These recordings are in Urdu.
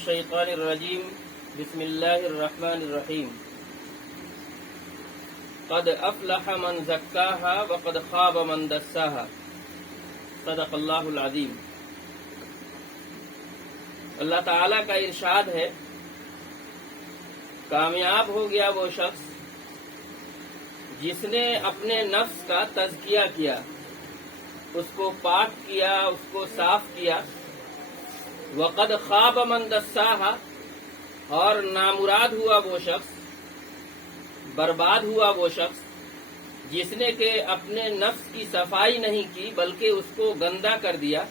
الشیطان الرجیم بسم اللہ الرحمن الرحیم قد افلح من زکاها وقد خاب من دساها صدق اللہ العظیم۔ اللہ تعالیٰ کا ارشاد ہے، کامیاب ہو گیا وہ شخص جس نے اپنے نفس کا تزکیہ کیا، اس کو پاک کیا، اس کو صاف کیا۔ وقد خواب من دساها، اور نامراد ہوا وہ شخص، برباد ہوا وہ شخص جس نے کہ اپنے نفس کی صفائی نہیں کی بلکہ اس کو گندا کر دیا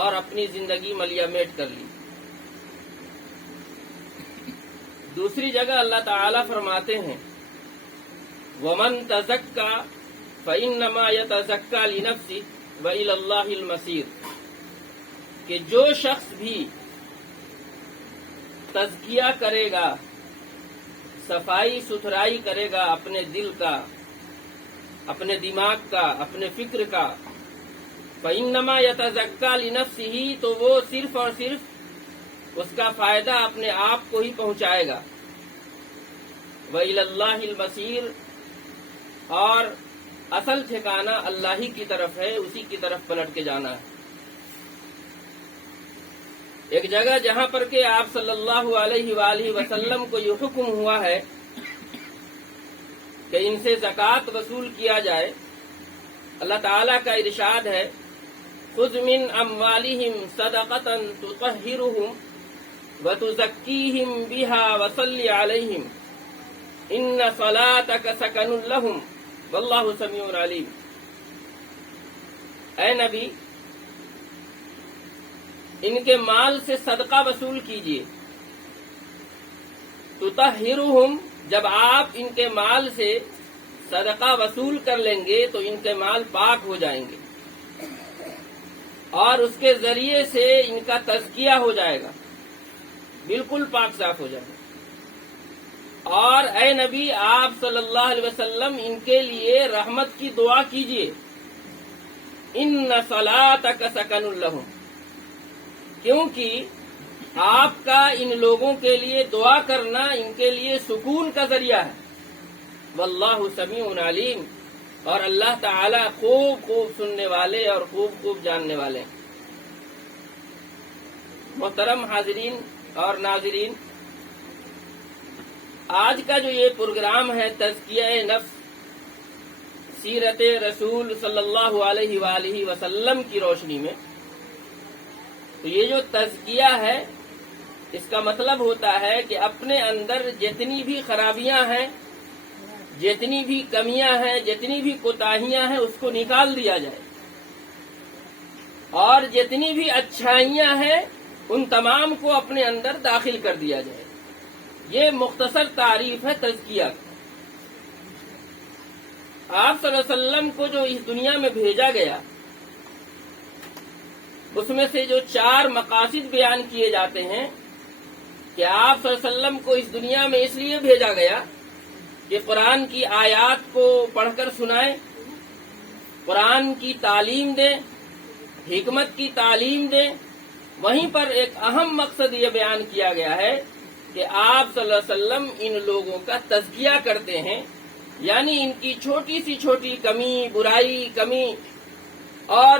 اور اپنی زندگی ملیا میٹ کر لی۔ دوسری جگہ اللہ تعالیٰ فرماتے ہیں، وَمَن تَزَكَّى فَإِنَّمَا يَتَزَكَّى لِنَفْسِهِ وَإِلَى اللَّهِ الْمَصِيرُ، کہ جو شخص بھی تزکیہ کرے گا، صفائی ستھرائی کرے گا اپنے دل کا، اپنے دماغ کا، اپنے فکر کا، فَإِنَّمَا يَتَزَكَّى لِنَفْسِهِ، تو وہ صرف اور صرف اس کا فائدہ اپنے آپ کو ہی پہنچائے گا۔ وَإِلَى اللَّهِ الْمَصِيرُ، اور اصل ٹھکانہ اللہ ہی کی طرف ہے، اسی کی طرف پلٹ کے جانا ہے۔ ایک جگہ جہاں پر کہ آپ صلی اللہ علیہ وآلہ وسلم کو یہ حکم ہوا ہے کہ ان سے زکوٰۃ وصول کیا جائے، اللہ تعالیٰ کا ارشاد ہے، خذ من اموالہم صدقۃ تطہرہم وتزکیہم بہا وصل علیہم ان صلاتک سکن لہم واللہ سمیع علیم۔ اے نبی، ان کے مال سے صدقہ وصول کیجیے۔ تطہرہم، جب آپ ان کے مال سے صدقہ وصول کر لیں گے تو ان کے مال پاک ہو جائیں گے اور اس کے ذریعے سے ان کا تزکیہ ہو جائے گا، بالکل پاک صاف ہو جائے گا۔ اور اے نبی، آپ صلی اللہ علیہ وسلم ان کے لیے رحمت کی دعا کیجیے، ان صلاتک سکن لہم، کیونکہ آپ کا ان لوگوں کے لیے دعا کرنا ان کے لیے سکون کا ذریعہ ہے۔ واللہ سمیع علیم، اور اللہ تعالی خوب خوب سننے والے اور خوب خوب جاننے والے۔ محترم حاضرین اور ناظرین، آج کا جو یہ پروگرام ہے تزکیہ نفس سیرت رسول صلی اللہ علیہ وآلہ وسلم کی روشنی میں، تو یہ جو تزکیہ ہے اس کا مطلب ہوتا ہے کہ اپنے اندر جتنی بھی خرابیاں ہیں، جتنی بھی کمیاں ہیں، جتنی بھی کوتاہیاں ہیں، اس کو نکال دیا جائے، اور جتنی بھی اچھائیاں ہیں ان تمام کو اپنے اندر داخل کر دیا جائے۔ یہ مختصر تعریف ہے تزکیہ۔ آپ صلی اللہ علیہ وسلم کو جو اس دنیا میں بھیجا گیا، اس میں سے جو 4 مقاصد بیان کیے جاتے ہیں کہ آپ صلی اللہ علیہ وسلم کو اس دنیا میں اس لیے بھیجا گیا کہ قرآن کی آیات کو پڑھ کر سنائیں، قرآن کی تعلیم دیں، حکمت کی تعلیم دیں۔ وہیں پر ایک اہم مقصد یہ بیان کیا گیا ہے کہ آپ صلی اللہ علیہ وسلم ان لوگوں کا تزکیہ کرتے ہیں، یعنی ان کی چھوٹی سی چھوٹی کمی، برائی، کمی، اور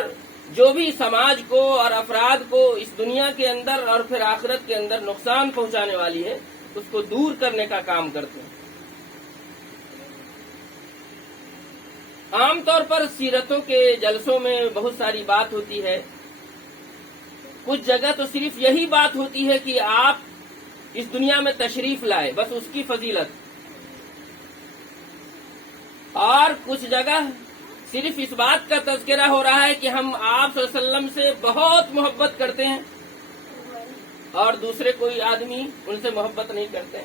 جو بھی سماج کو اور افراد کو اس دنیا کے اندر اور پھر آخرت کے اندر نقصان پہنچانے والی ہے، اس کو دور کرنے کا کام کرتے ہیں۔ عام طور پر سیرتوں کے جلسوں میں بہت ساری بات ہوتی ہے، کچھ جگہ تو صرف یہی بات ہوتی ہے کہ آپ اس دنیا میں تشریف لائے، بس اس کی فضیلت، اور کچھ جگہ صرف اس بات کا تذکرہ ہو رہا ہے کہ ہم آپ صلی اللہ علیہ وسلم سے بہت محبت کرتے ہیں، اور دوسرے کوئی آدمی ان سے محبت نہیں کرتے۔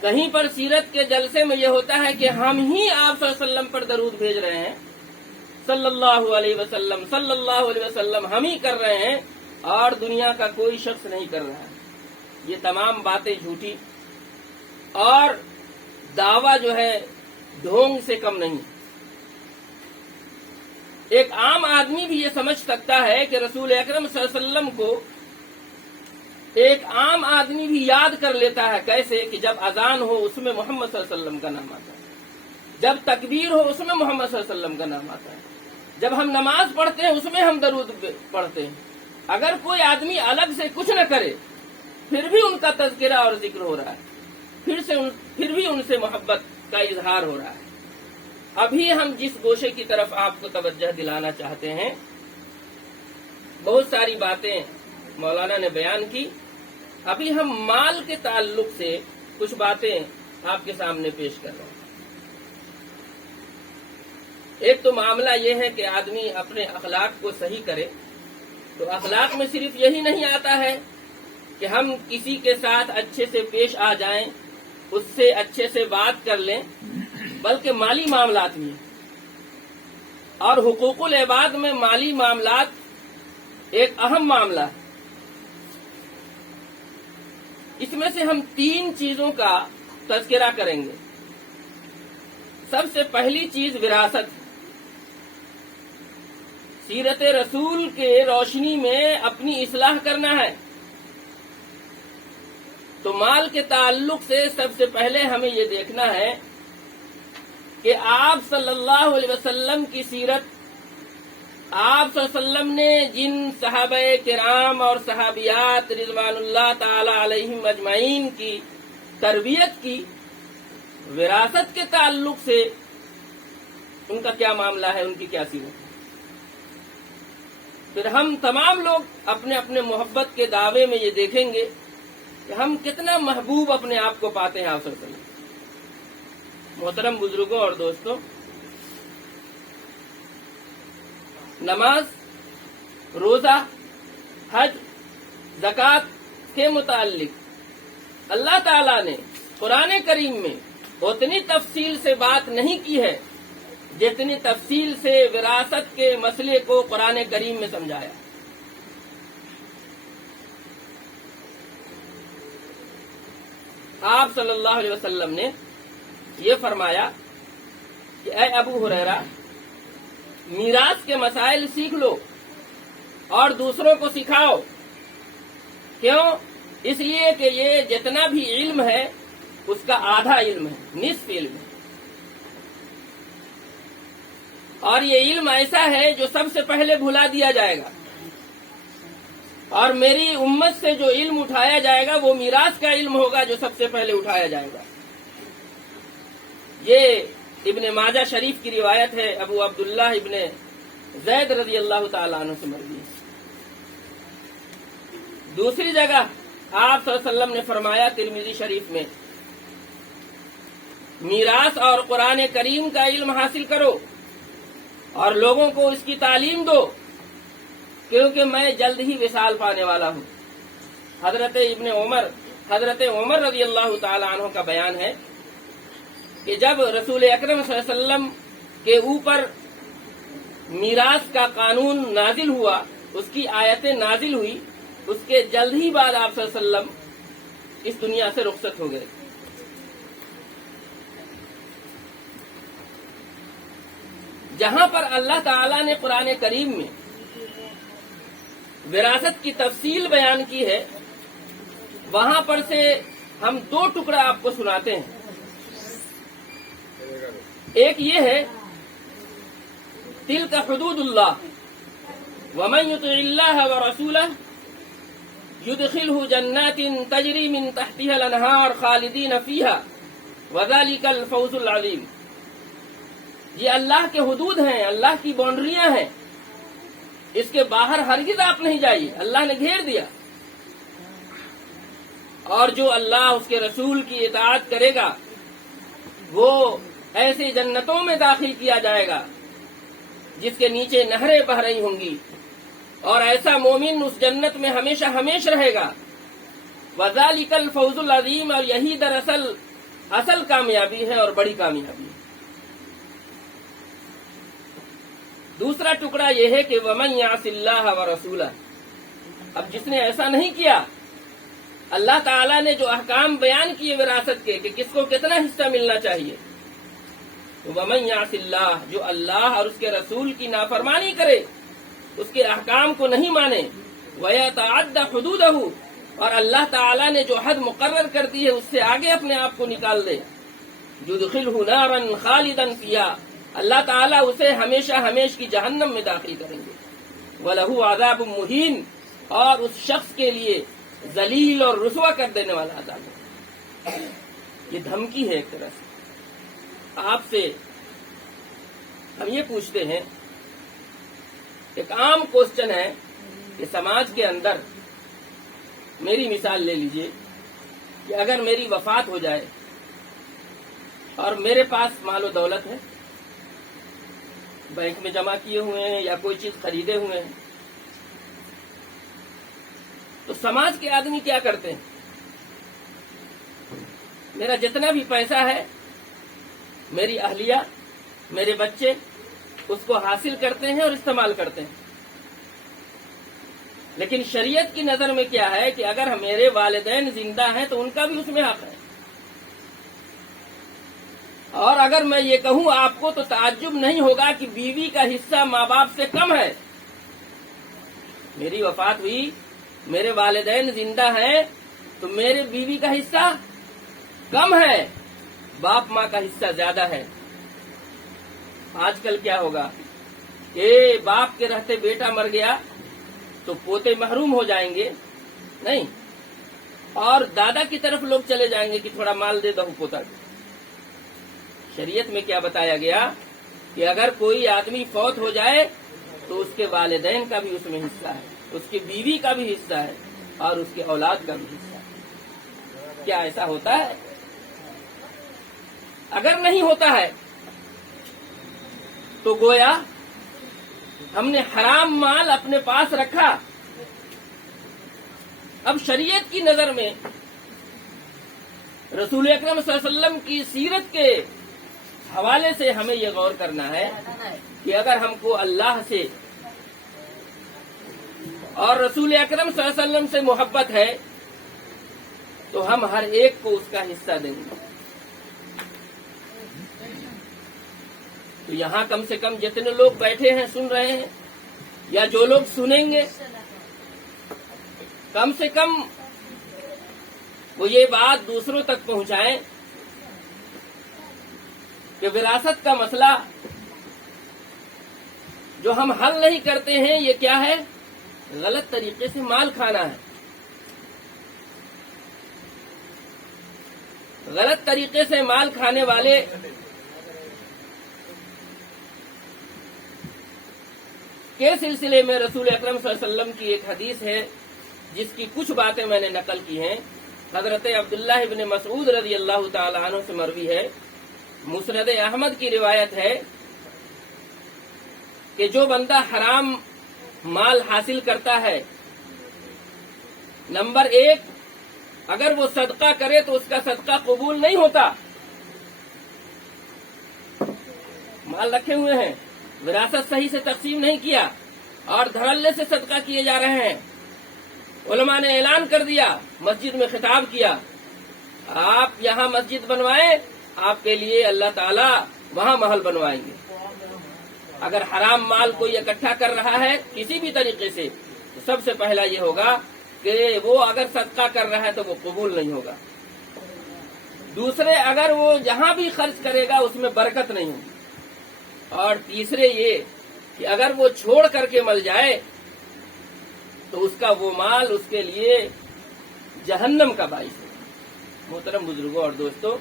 کہیں پر سیرت کے جلسے میں یہ ہوتا ہے کہ ہم ہی آپ صلی اللہ علیہ وسلم پر درود بھیج رہے ہیں، صلی اللہ علیہ وسلم، صلی اللہ علیہ وسلم، ہم ہی کر رہے ہیں اور دنیا کا کوئی شخص نہیں کر رہا ہے۔ یہ تمام باتیں جھوٹی اور دعویٰ جو ہے ڈھونگ سے کم نہیں۔ ایک عام آدمی بھی یہ سمجھ سکتا ہے کہ رسول اکرم صلی اللہ علیہ وسلم کو ایک عام آدمی بھی یاد کر لیتا ہے. کیسے کہ جب اذان ہو اس میں محمد صلی اللہ علیہ وسلم کا نام آتا ہے, جب تکبیر ہو اس میں محمد صلی اللہ علیہ وسلم کا نام آتا ہے, جب ہم نماز پڑھتے ہیں اس میں ہم درود پڑھتے ہیں. اگر کوئی آدمی الگ سے کچھ نہ کرے پھر بھی ان کا تذکرہ اور ذکر ہو رہا ہے, پھر بھی ان سے محبت کا اظہار ہو رہا ہے. ابھی ہم جس گوشے کی طرف آپ کو توجہ دلانا چاہتے ہیں, بہت ساری باتیں مولانا نے بیان کی. ابھی ہم مال کے تعلق سے کچھ باتیں آپ کے سامنے پیش کر رہے ہیں. ایک تو معاملہ یہ ہے کہ آدمی اپنے اخلاق کو صحیح کرے, تو اخلاق میں صرف یہی نہیں آتا ہے کہ ہم کسی کے ساتھ اچھے سے پیش آ جائیں, اس سے اچھے سے بات کر لیں, بلکہ مالی معاملات بھی ہیں. اور حقوق العباد میں مالی معاملات ایک اہم معاملہ ہے. اس میں سے ہم 3 چیزوں کا تذکرہ کریں گے. سب سے پہلی چیز وراثت. سیرت رسول کے روشنی میں اپنی اصلاح کرنا ہے. تو مال کے تعلق سے سب سے پہلے ہمیں یہ دیکھنا ہے کہ آپ صلی اللہ علیہ وسلم کی سیرت, آپ صلی اللہ علیہ وسلم نے جن صحابہ کرام اور صحابیات رضوان اللہ تعالی علیہم اجمعین کی تربیت کی, وراثت کے تعلق سے ان کا کیا معاملہ ہے, ان کی کیا سیرت ہے. پھر ہم تمام لوگ اپنے اپنے محبت کے دعوے میں یہ دیکھیں گے کہ ہم کتنا محبوب اپنے آپ کو پاتے ہیں آپ صلی اللہ علیہ وسلم. محترم بزرگوں اور دوستوں, نماز, روزہ, حج, زکوٰۃ کے متعلق اللہ تعالیٰ نے قرآن کریم میں اتنی تفصیل سے بات نہیں کی ہے جتنی تفصیل سے وراثت کے مسئلے کو قرآن کریم میں سمجھایا. آپ صلی اللہ علیہ وسلم نے یہ فرمایا کہ اے ابو ہریرہ, میراث کے مسائل سیکھ لو اور دوسروں کو سکھاؤ. کیوں؟ اس لیے کہ یہ جتنا بھی علم ہے اس کا آدھا علم ہے, نصف علم ہے. اور یہ علم ایسا ہے جو سب سے پہلے بھلا دیا جائے گا, اور میری امت سے جو علم اٹھایا جائے گا وہ میراث کا علم ہوگا جو سب سے پہلے اٹھایا جائے گا. یہ ابن ماجہ شریف کی روایت ہے, ابو عبداللہ ابن زید رضی اللہ تعالیٰ عنہ سے مروی ہے. دوسری جگہ آپ صلی اللہ علیہ وسلم نے فرمایا ترمذی شریف میں, میراث اور قرآن کریم کا علم حاصل کرو اور لوگوں کو اس کی تعلیم دو, کیونکہ میں جلد ہی وصال پانے والا ہوں. حضرت عمر رضی اللہ تعالی عنہ کا بیان ہے کہ جب رسول اکرم صلی اللہ علیہ وسلم کے اوپر میراث کا قانون نازل ہوا, اس کی آیتیں نازل ہوئی, اس کے جلد ہی بعد آپ صلی اللہ علیہ وسلم اس دنیا سے رخصت ہو گئے. جہاں پر اللہ تعالیٰ نے قرآن کریم میں وراثت کی تفصیل بیان کی ہے, وہاں پر سے ہم 2 ٹکڑا آپ کو سناتے ہیں. ایک یہ ہے, تلک حدود اللہ ومن یطع اللہ ورسولہ یدخلہ جنات تجری من تحتها الانہار خالدین فیہا وذلک الفوز العظیم. یہ اللہ کے حدود ہیں, اللہ کی باؤنڈریاں ہیں, اس کے باہر ہرگز آپ نہیں جائیے, اللہ نے گھیر دیا. اور جو اللہ اس کے رسول کی اطاعت کرے گا وہ ایسی جنتوں میں داخل کیا جائے گا جس کے نیچے نہریں بہہ رہی ہوں گی, اور ایسا مومن اس جنت میں ہمیشہ ہمیشہ رہے گا. وذالک الفوز العظیم, اور یہی دراصل اصل کامیابی ہے اور بڑی کامیابی ہے. دوسرا ٹکڑا یہ ہے کہ ومن یعص اللہ ورسولہ, اب جس نے ایسا نہیں کیا, اللہ تعالیٰ نے جو احکام بیان کیے وراثت کے کہ کس کو کتنا حصہ ملنا چاہیے, تو ومن یعص اللہ, جو اللہ اور اس کے رسول کی نافرمانی کرے, اس کے احکام کو نہیں مانے, ویتعد حدودہ, اور اللہ تعالیٰ نے جو حد مقرر کر دی ہے اس سے آگے اپنے آپ کو نکال دے، یدخلہ نارا خالدا فیہا، اللہ تعالیٰ اسے ہمیشہ ہمیش کی جہنم میں داخل کریں گے، وَلَهُ عَذَابٌ مُهِینٌ، اور اس شخص کے لیے ذلیل اور رسوا کر دینے والا عذاب ہے۔ یہ دھمکی ہے ایک طرح سے۔ آپ سے ہم یہ پوچھتے ہیں، ایک عام کوسچن ہے کہ سماج کے اندر میری مثال لے لیجئے کہ اگر میری وفات ہو جائے اور میرے پاس مال و دولت ہے، بینک میں جمع کیے ہوئے ہیں یا کوئی چیز خریدے ہوئے ہیں، تو سماج کے آدمی کیا کرتے ہیں؟ میرا جتنا بھی پیسہ ہے، میری اہلیہ، میرے بچے اس کو حاصل کرتے ہیں اور استعمال کرتے ہیں۔ لیکن شریعت کی نظر میں کیا ہے کہ اگر میرے والدین زندہ ہیں تو ان کا بھی اس میں حق ہے، اور اگر میں یہ کہوں آپ کو تو تعجب نہیں ہوگا کہ بیوی کا حصہ ماں باپ سے کم ہے۔ میری وفات ہوئی، میرے والدین زندہ ہیں تو میرے بیوی کا حصہ کم ہے، باپ ماں کا حصہ زیادہ ہے۔ آج کل کیا ہوگا کہ باپ کے رہتے بیٹا مر گیا تو پوتے محروم ہو جائیں گے، نہیں، اور دادا کی طرف لوگ چلے جائیں گے کہ تھوڑا مال دے دو پوتا کو۔ شریعت میں کیا بتایا گیا کہ اگر کوئی آدمی فوت ہو جائے تو اس کے والدین کا بھی اس میں حصہ ہے، اس کی بیوی کا بھی حصہ ہے اور اس کے اولاد کا بھی حصہ ہے۔ کیا ایسا ہوتا ہے؟ اگر نہیں ہوتا ہے تو گویا ہم نے حرام مال اپنے پاس رکھا۔ اب شریعت کی نظر میں رسول اکرم صلی اللہ علیہ وسلم کی سیرت کے حوالے سے ہمیں یہ غور کرنا ہے کہ اگر ہم کو اللہ سے اور رسول اکرم صلی اللہ علیہ وسلم سے محبت ہے تو ہم ہر ایک کو اس کا حصہ دیں گے۔ تو یہاں کم سے کم جتنے لوگ بیٹھے ہیں سن رہے ہیں یا جو لوگ سنیں گے، کم سے کم وہ یہ بات دوسروں تک پہنچائیں کہ وراثت کا مسئلہ جو ہم حل نہیں کرتے ہیں یہ کیا ہے؟ غلط طریقے سے مال کھانا ہے۔ غلط طریقے سے مال کھانے والے کے سلسلے میں رسول اکرم صلی اللہ علیہ وسلم کی ایک حدیث ہے جس کی کچھ باتیں میں نے نقل کی ہیں۔ حضرت عبداللہ ابن مسعود رضی اللہ تعالی عنہ سے مروی ہے، مسند احمد کی روایت ہے کہ جو بندہ حرام مال حاصل کرتا ہے، نمبر 1، اگر وہ صدقہ کرے تو اس کا صدقہ قبول نہیں ہوتا۔ مال رکھے ہوئے ہیں، وراثت صحیح سے تقسیم نہیں کیا اور دھڑلے سے صدقہ کیے جا رہے ہیں۔ علماء نے اعلان کر دیا، مسجد میں خطاب کیا، آپ یہاں مسجد بنوائیں، آپ کے لیے اللہ تعالیٰ وہاں محل بنوائیں گے۔ اگر حرام مال کوئی اکٹھا کر رہا ہے کسی بھی طریقے سے تو سب سے پہلا یہ ہوگا کہ وہ اگر صدقہ کر رہا ہے تو وہ قبول نہیں ہوگا۔ دوسرے، اگر وہ جہاں بھی خرچ کرے گا اس میں برکت نہیں ہوگی۔ اور تیسرے یہ کہ اگر وہ چھوڑ کر کے مل جائے تو اس کا وہ مال اس کے لیے جہنم کا باعث ہے۔ محترم بزرگوں اور دوستوں،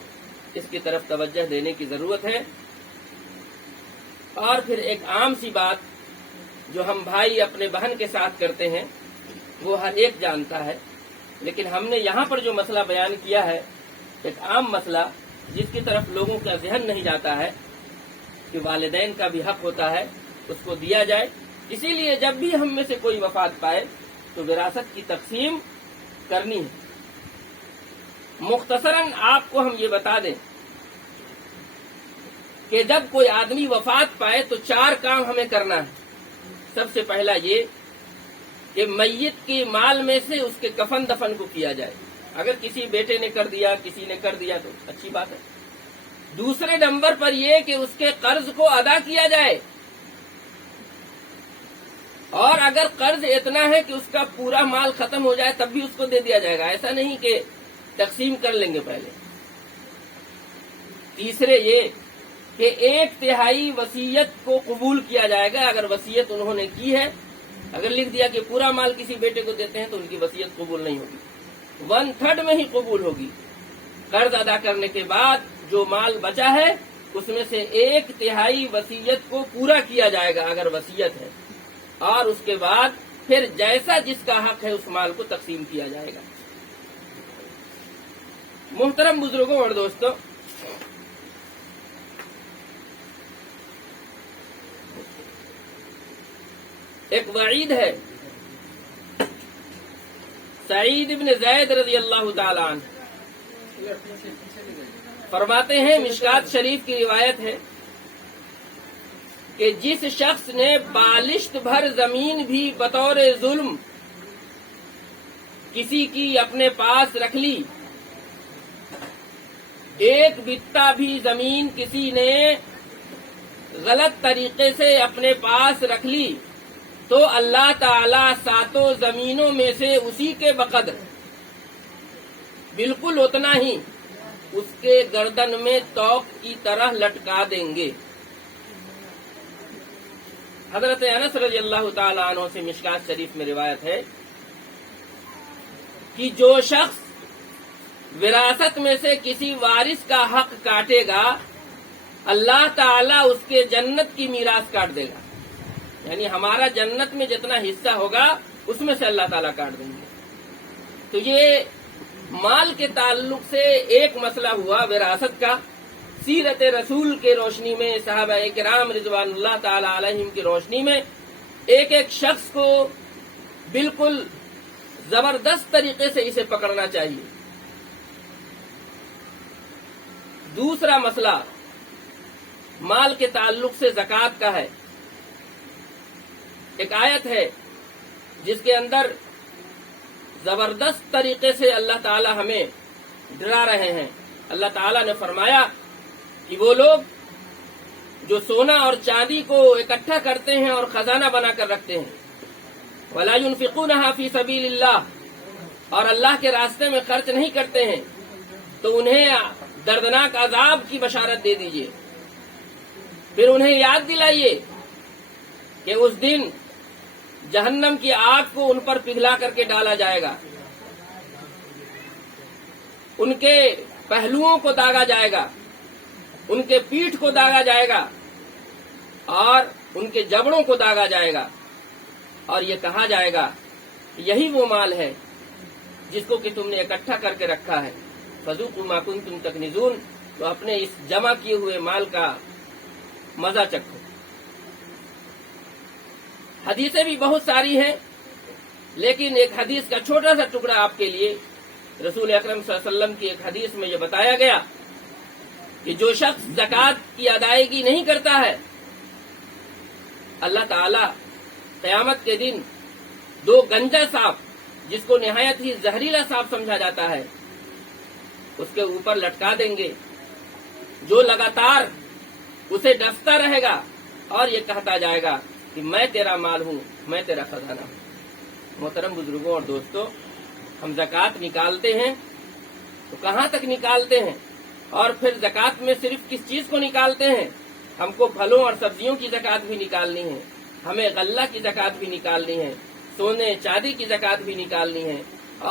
اس کی طرف توجہ دینے کی ضرورت ہے۔ اور پھر ایک عام سی بات جو ہم بھائی اپنے بہن کے ساتھ کرتے ہیں وہ ہر ایک جانتا ہے، لیکن ہم نے یہاں پر جو مسئلہ بیان کیا ہے ایک عام مسئلہ جس کی طرف لوگوں کا ذہن نہیں جاتا ہے کہ والدین کا بھی حق ہوتا ہے، اس کو دیا جائے۔ اسی لیے جب بھی ہم میں سے کوئی وفات پائے تو وراثت کی تقسیم کرنی ہے۔ مختصراً آپ کو ہم یہ بتا دیں کہ جب کوئی آدمی وفات پائے تو 4 کام ہمیں کرنا ہے۔ سب سے پہلا یہ کہ میت کی مال میں سے اس کے کفن دفن کو کیا جائے۔ اگر کسی بیٹے نے کر دیا، کسی نے کر دیا تو اچھی بات ہے۔ دوسرے نمبر پر یہ کہ اس کے قرض کو ادا کیا جائے۔ اور اگر قرض اتنا ہے کہ اس کا پورا مال ختم ہو جائے تب بھی اس کو دے دیا جائے گا، ایسا نہیں کہ تقسیم کر لیں گے پہلے۔ تیسرے یہ کہ 1/3 وصیت کو قبول کیا جائے گا، اگر وصیت انہوں نے کی ہے، اگر لکھ دیا کہ پورا مال کسی بیٹے کو دیتے ہیں تو ان کی وصیت قبول نہیں ہوگی، 1/3 میں ہی قبول ہوگی۔ قرض ادا کرنے کے بعد جو مال بچا ہے اس میں سے 1/3 وصیت کو پورا کیا جائے گا اگر وصیت ہے، اور اس کے بعد پھر جیسا جس کا حق ہے اس مال کو تقسیم کیا جائے گا۔ محترم بزرگوں اور دوستوں، ایک وعید ہے سعید بن زید رضی اللہ تعالی عنہ فرماتے ہیں، مشکات شریف کی روایت ہے کہ جس شخص نے بالشت بھر زمین بھی بطور ظلم کسی کی اپنے پاس رکھ لی، ایک بتہ بھی زمین کسی نے غلط طریقے سے اپنے پاس رکھ لی، تو اللہ تعالی 7 زمینوں میں سے اسی کے بقدر بالکل اتنا ہی اس کے گردن میں توق کی طرح لٹکا دیں گے۔ حضرت انس رضی اللہ تعالی عنہ سے مشکات شریف میں روایت ہے کہ جو شخص وراثت میں سے کسی وارث کا حق کاٹے گا، اللہ تعالیٰ اس کے جنت کی میراث کاٹ دے گا، یعنی ہمارا جنت میں جتنا حصہ ہوگا اس میں سے اللہ تعالیٰ کاٹ دیں گے۔ تو یہ مال کے تعلق سے ایک مسئلہ ہوا وراثت کا۔ سیرت رسول کے روشنی میں، صحابہ کرام رضوان اللہ تعالی علیہم کی روشنی میں ایک ایک شخص کو بالکل زبردست طریقے سے اسے پکڑنا چاہیے۔ دوسرا مسئلہ مال کے تعلق سے زکوٰۃ کا ہے۔ ایک آیت ہے جس کے اندر زبردست طریقے سے اللہ تعالی ہمیں ڈرا رہے ہیں۔ اللہ تعالی نے فرمایا کہ وہ لوگ جو سونا اور چاندی کو اکٹھا کرتے ہیں اور خزانہ بنا کر رکھتے ہیں، وَلَا يُنْفِقُونَهَا فِي سَبِيلِ اللَّهِ، اور اللہ کے راستے میں خرچ نہیں کرتے ہیں، تو انہیں دردناک عذاب کی بشارت دے دیجیے۔ پھر انہیں یاد دلائیے کہ اس دن جہنم کی آگ کو ان پر پگھلا کر کے ڈالا جائے گا، ان کے پہلوؤں کو داغا جائے گا، ان کے پیٹھ کو داغا جائے گا، اور ان کے جبڑوں کو داغا جائے گا، اور یہ کہا جائے گا کہ یہی وہ مال ہے جس کو کہ تم نے اکٹھا کر کے رکھا ہے، فذوقوا ما کنتم تکنزون، تو اپنے اس جمع کیے ہوئے مال کا مزہ چکھو۔ حدیثیں بھی بہت ساری ہیں، لیکن ایک حدیث کا چھوٹا سا ٹکڑا آپ کے لیے۔ رسول اکرم صلی اللہ علیہ وسلم کی ایک حدیث میں یہ بتایا گیا کہ جو شخص زکوٰۃ کی ادائیگی نہیں کرتا ہے، اللہ تعالی قیامت کے دن 2 گنجا سانپ، جس کو نہایت ہی زہریلا سانپ سمجھا جاتا ہے، اس کے اوپر لٹکا دیں گے، جو لگاتار اسے ڈستا رہے گا اور یہ کہتا جائے گا کہ میں تیرا مال ہوں، میں تیرا خزانہ ہوں۔ محترم بزرگوں اور دوستوں، ہم زکوٰۃ نکالتے ہیں تو کہاں تک نکالتے ہیں، اور پھر زکوٰۃ میں صرف کس چیز کو نکالتے ہیں؟ ہم کو پھلوں اور سبزیوں کی زکوٰۃ بھی نکالنی ہے، ہمیں غلہ کی زکوٰۃ بھی نکالنی ہے، سونے چاندی کی زکوٰۃ بھی نکالنی ہے،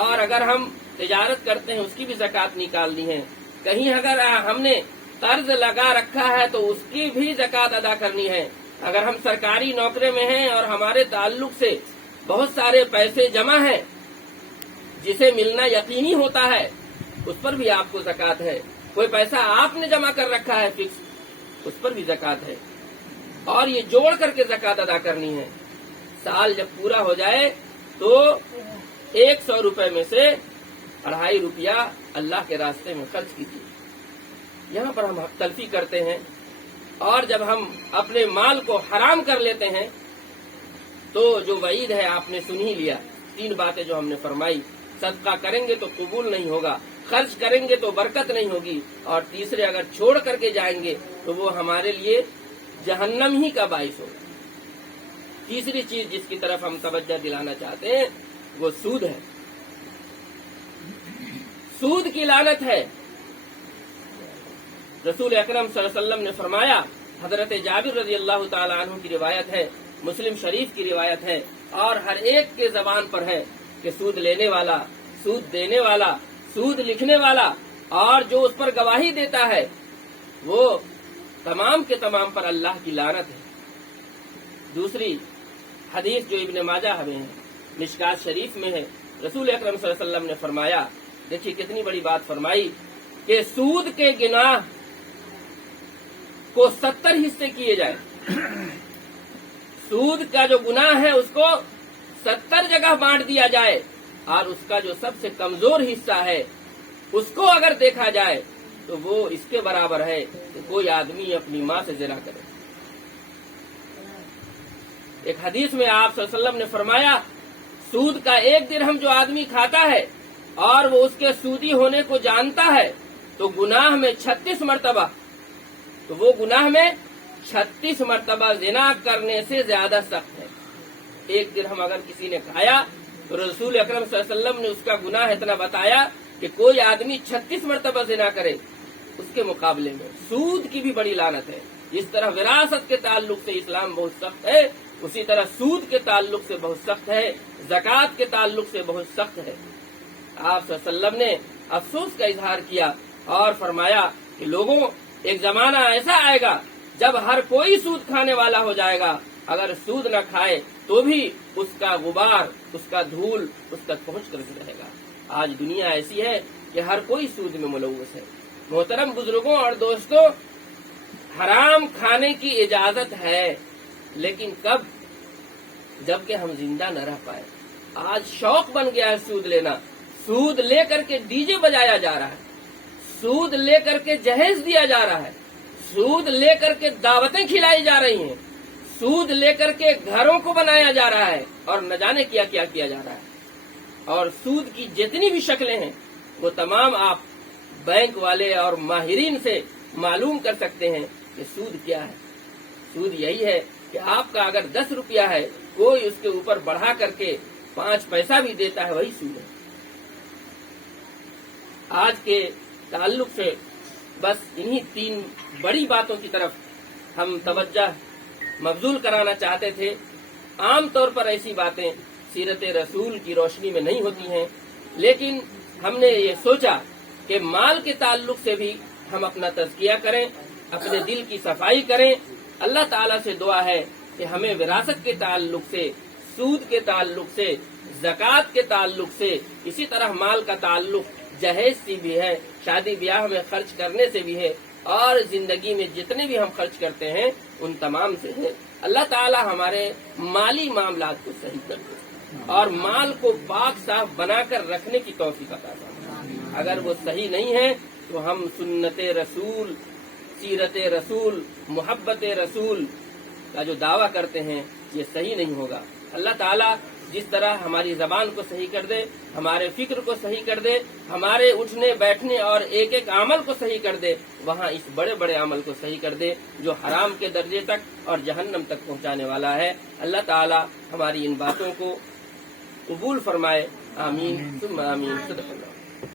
اور اگر ہم تجارت کرتے ہیں اس کی بھی زکوٰۃ نکالنی ہے، کہیں اگر ہم نے قرض لگا رکھا ہے تو اس کی بھی زکوٰۃ ادا کرنی ہے، اگر ہم سرکاری نوکری میں ہیں اور ہمارے تعلق سے بہت سارے پیسے جمع ہیں جسے ملنا یقینی ہوتا ہے، اس پر بھی آپ کو زکوٰۃ ہے۔ کوئی پیسہ آپ نے جمع کر رکھا ہے فکس، اس پر بھی زکوٰۃ ہے، اور یہ جوڑ کر کے زکوٰۃ ادا کرنی ہے۔ سال جب پورا ہو جائے تو 100 روپے میں سے 2.5 روپیہ اللہ کے راستے میں خرچ کیجیے۔ یہاں پر ہم حق تلفی کرتے ہیں، اور جب ہم اپنے مال کو حرام کر لیتے ہیں تو جو وعید ہے آپ نے سن ہی لیا۔ 3 باتیں جو ہم نے فرمائی، صدقہ کریں گے تو قبول نہیں ہوگا، خرچ کریں گے تو برکت نہیں ہوگی، اور تیسرے اگر چھوڑ کر کے جائیں گے تو وہ ہمارے لیے جہنم ہی کا باعث ہوگا۔ تیسری چیز جس کی طرف ہم توجہ دلانا چاہتے ہیں وہ سود ہے. سود کی لعنت ہے. رسول اکرم صلی اللہ علیہ وسلم نے فرمایا، حضرت جابر رضی اللہ تعالی عنہ کی روایت ہے، مسلم شریف کی روایت ہے، اور ہر ایک کے زبان پر ہے کہ سود لینے والا، سود دینے والا، سود لکھنے والا اور جو اس پر گواہی دیتا ہے وہ تمام کے تمام پر اللہ کی لعنت ہے. دوسری حدیث جو ابن ماجہ میں ہے، مشکات شریف میں ہے، رسول اکرم صلی اللہ علیہ وسلم نے فرمایا، دیکھیے کتنی بڑی بات فرمائی، کہ سود کے گناہ کو 70 حصے کیے جائے. سود کا جو گناہ ہے اس کو 70 جگہ بانٹ دیا جائے، اور اس کا جو سب سے کمزور حصہ ہے اس کو اگر دیکھا جائے تو وہ اس کے برابر ہے کہ کوئی آدمی اپنی ماں سے زنا کرے. ایک حدیث میں آپ صلی اللہ علیہ وسلم نے فرمایا، سود کا 1 درہم جو آدمی کھاتا ہے اور وہ اس کے سودی ہونے کو جانتا ہے تو گناہ میں 36 مرتبہ، تو وہ گناہ میں 36 مرتبہ زنا کرنے سے زیادہ سخت ہے. 1 درہم اگر کسی نے کھایا تو رسول اکرم صلی اللہ علیہ وسلم نے اس کا گناہ اتنا بتایا کہ کوئی آدمی 36 مرتبہ زنا کرے. اس کے مقابلے میں سود کی بھی بڑی لعنت ہے. جس طرح وراثت کے تعلق سے اسلام بہت سخت ہے، اسی طرح سود کے تعلق سے بہت سخت ہے، زکوٰۃ کے تعلق سے بہت سخت ہے. آپ صلی اللہ علیہ وسلم نے افسوس کا اظہار کیا اور فرمایا کہ لوگوں، ایک زمانہ ایسا آئے گا جب ہر کوئی سود کھانے والا ہو جائے گا، اگر سود نہ کھائے تو بھی اس کا غبار، اس کا دھول اس تک پہنچ کر رہے گا. آج دنیا ایسی ہے کہ ہر کوئی سود میں ملوث ہے. محترم بزرگوں اور دوستوں، حرام کھانے کی اجازت ہے، لیکن کب؟ جبکہ ہم زندہ نہ رہ پائے. آج شوق بن گیا ہے سود لینا. سود لے کر کے ڈی جے بجایا جا رہا ہے، سود لے کر کے جہیز دیا جا رہا ہے، سود لے کر کے دعوتیں کھلائی جا رہی ہیں، سود لے کر کے گھروں کو بنایا جا رہا ہے، اور نہ جانے کیا کیا کیا جا رہا ہے. اور سود کی جتنی بھی شکلیں ہیں وہ تمام آپ بینک والے اور ماہرین سے معلوم کر سکتے ہیں کہ سود کیا ہے. سود یہی ہے کہ آپ کا اگر 10 روپیہ ہے، کوئی اس کے اوپر بڑھا کر کے 5 پیسہ بھی دیتا ہے، وہی سود ہے. آج کے تعلق سے بس انہی 3 بڑی باتوں کی طرف ہم توجہ مبذول کرانا چاہتے تھے. عام طور پر ایسی باتیں سیرت رسول کی روشنی میں نہیں ہوتی ہیں، لیکن ہم نے یہ سوچا کہ مال کے تعلق سے بھی ہم اپنا تزکیہ کریں، اپنے دل کی صفائی کریں. اللہ تعالیٰ سے دعا ہے کہ ہمیں وراثت کے تعلق سے، سود کے تعلق سے، زکوٰۃ کے تعلق سے، اسی طرح مال کا تعلق جہیز سے بھی ہے، شادی بیاہ میں خرچ کرنے سے بھی ہے، اور زندگی میں جتنے بھی ہم خرچ کرتے ہیں ان تمام سے ہے. اللہ تعالیٰ ہمارے مالی معاملات کو صحیح کر دے اور مال کو پاک صاف بنا کر رکھنے کی توفیق عطا فرمائے. اگر وہ صحیح نہیں ہے تو ہم سنت رسول، سیرت رسول، محبت رسول کا جو دعویٰ کرتے ہیں یہ صحیح نہیں ہوگا. اللہ تعالیٰ جس طرح ہماری زبان کو صحیح کر دے، ہمارے فکر کو صحیح کر دے، ہمارے اٹھنے بیٹھنے اور ایک ایک عمل کو صحیح کر دے، وہاں اس بڑے بڑے عمل کو صحیح کر دے جو حرام کے درجے تک اور جہنم تک پہنچانے والا ہے. اللہ تعالیٰ ہماری ان باتوں کو قبول فرمائے. آمین ثم آمین. صدق اللہ.